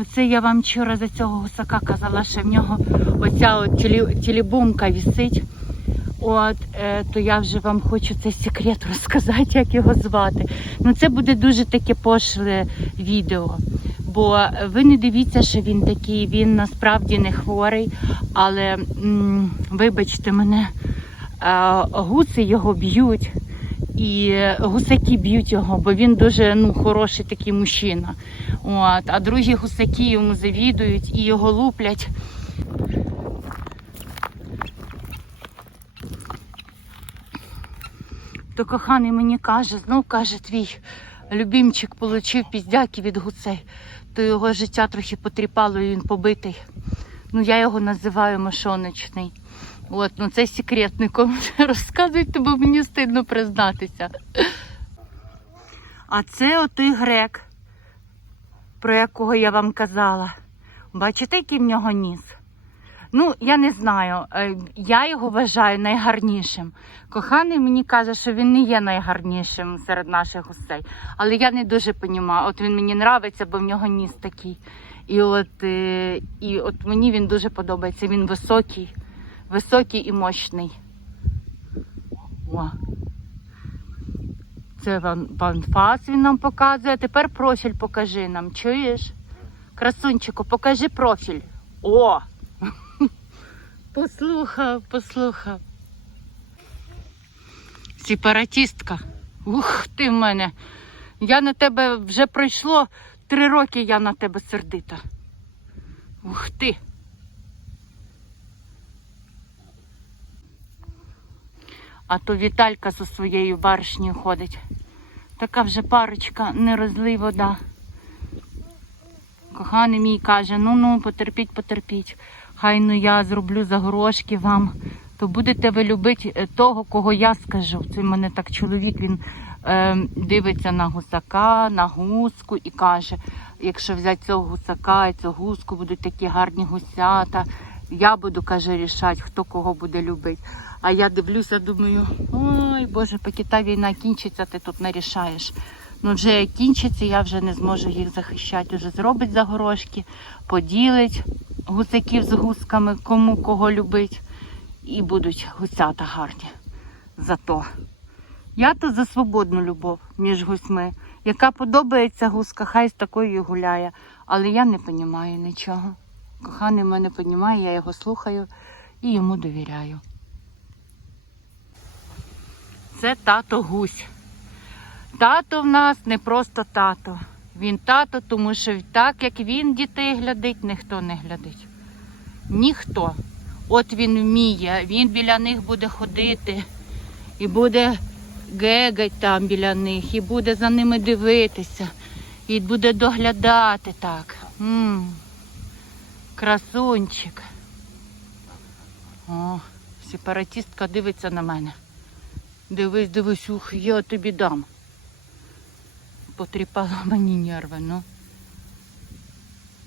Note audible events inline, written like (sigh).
Оце я вам вчора за цього гусака казала, що в нього оця от тілі, тілібумка вісить. От, е, то я вже вам хочу цей секрет розказати, як його звати. Ну, це буде дуже таке пошле відео. Бо ви не дивіться, що він такий, він насправді не хворий, але м, вибачте мене, е, гуси його б'ють. І гусаки б'ють його, бо він дуже ну, хороший такий мужчина. От, а другі гусаки йому завідують і його луплять. То коханий мені каже, знов каже, твій любімчик получив піздяки від гусей, то його життя трохи потріпало і він побитий. Ну, я його називаю мошоночний. От, ну це секрет, нікому не (laughs) розказуйте, бо мені стидно признатися. А це отой грек, про якого я вам казала. Бачите, який в нього ніс? Ну, я не знаю. е, Я його вважаю найгарнішим. Коханий мені каже, що він не є найгарнішим серед наших гусей. Але я не дуже розумію. От він мені подобається, бо в нього ніс такий. І от, е, і от мені він дуже подобається. Він високий, високий і мощний. О. Це ван, ванфас він нам показує. Тепер профіль покажи нам. Чуєш? Красунчику, покажи профіль. О! (laughs) Послухав, послухав. Сепаратістка. Ух ти в мене. Я на тебе вже пройшло три роки, я на тебе сердита. Ух ти. А то Віталька зі своєю баришнею ходить. Така вже парочка, не розлий вода. Коханий мій каже, ну ну, потерпіть, потерпіть. Хай ну я зроблю загорошки вам, то будете ви любити е, того, кого я скажу. Це в мене так чоловік, він е, дивиться на гусака, на гуску і каже, якщо взяти цього гусака і цю гуску, будуть такі гарні гусята. Я буду, каже, рішати, хто кого буде любити. А я дивлюся, думаю, ой Боже, поки та війна кінчиться, ти тут не рішаєш. Ну, вже кінчиться, я вже не зможу їх захищати. Уже зробить загорошки, поділить гусаків з гусками, кому кого любить. І будуть гусята гарні. Зато. Я то за свободну любов між гусьми. Яка подобається гуска, хай з такою гуляє. Але я не розумію нічого. Коханий мене розуміє, я його слухаю і йому довіряю. Це тато гусь. Тато в нас не просто тато. Він тато, тому що так як він дітей глядить, ніхто не глядить. Ніхто. От він вміє, він біля них буде ходити і буде гегать там біля них, і буде за ними дивитися, і буде доглядати так. м Красунчик. О, сепаратістка дивиться на мене. Дивись, дивись, ух, я тобі дам. Потріпала мені нерви, ну.